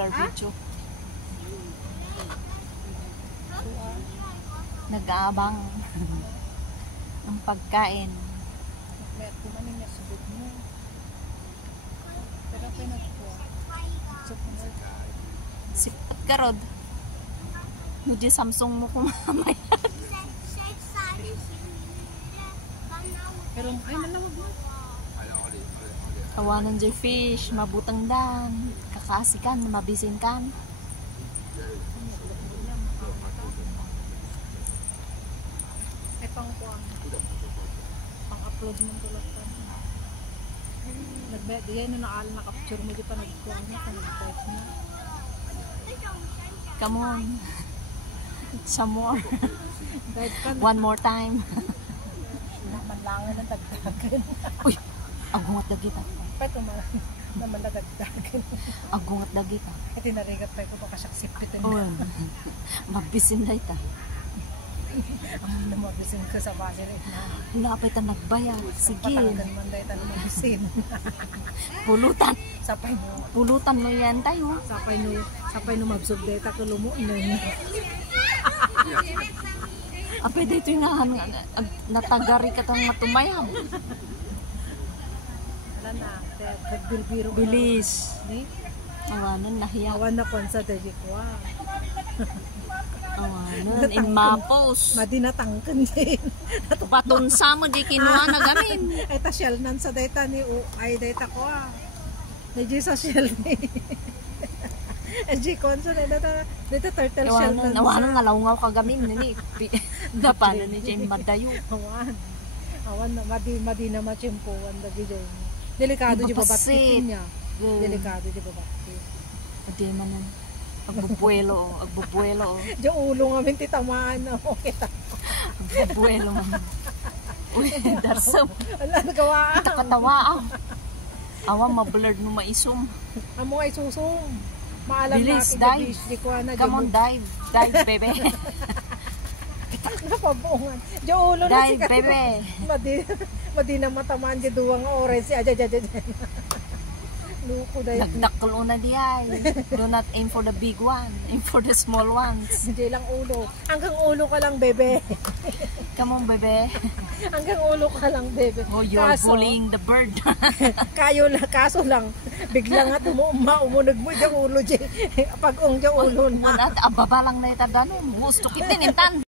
blur video. Nag-aabang ng pagkain. May kumanin niya sa bed mo. Pero pinagkuha. Sipat ka, Rod. Hindi Samsung mo kumamay. Pero ay malawag mo. Kawanan dyan fish, mabutang dan. Kakasikan, mabisin kan. Ay pangkuang. Pang-upload mo tulad ka. Nagbet, di na naal na-capture mo di pa nagkuang na, nag-type na. Come on. Some more. Type ka na. One more time. Namanlangan ng dagdagan. Uy, agungat dagita. Pwede naman na dagdagan. Agungat dagita. At tinarigat pa ko baka siyaksipitin Oh, na. mabisin na ita. Ang lumabisin ko sa base rin na. Napay ta nagbayad. Sige. Patanggan man dahil tayo lumabisin. Pulutan. Sapay mo. Pulutan mo yan tayo. Sapay no mabsob dahil tayo lumuunan. Apay dito yung natagari ka tang matumayam. Wala na. Kagbiro-biro. Bilis. Ni? Awanan, nahiya. Awan na konsa dahil ko. Awanan, in mapos. Madinatangkan din. Patunsa mo, di kinuha na gamin. Ay ta shell nan sa data ni ay data ko Medyo sa shell ni. Ay konsa na data turtle shell nan. Awanan, ngalaw-ngaw ka gamin. Napano ni Jim Madayo. Awan na, madi na machimpuan da video. Delikado di babatiin niya. Delikado di babatiin. Adi man yan. Agbubuelo. Diyo ulo nga minti tamaan na. Agbubuelo man. Uy, darsam. Wala nagawa. Kita katawa Awa, mablurred mo maisum. Amo ay susum. Maalam Bilis, na dive. Come on, dive. Dive, bebe. Napabungan. Diyo ulo na Dive, bebe. Madi na matamaan di duwang oras. Aja. Luko dahil. Nagdakol na di ay. Do not aim for the big one. Aim for the small ones. Hindi lang ulo. Hanggang ulo ka lang, bebe. Come on, bebe. Hanggang ulo ka lang, bebe. Oh, you're bullying the bird. Kaso lang, bigla nga umunog mo yung ulo, Jay. Pag yung ulo na. Ababa lang na itadanon. Gusto kitin, intan.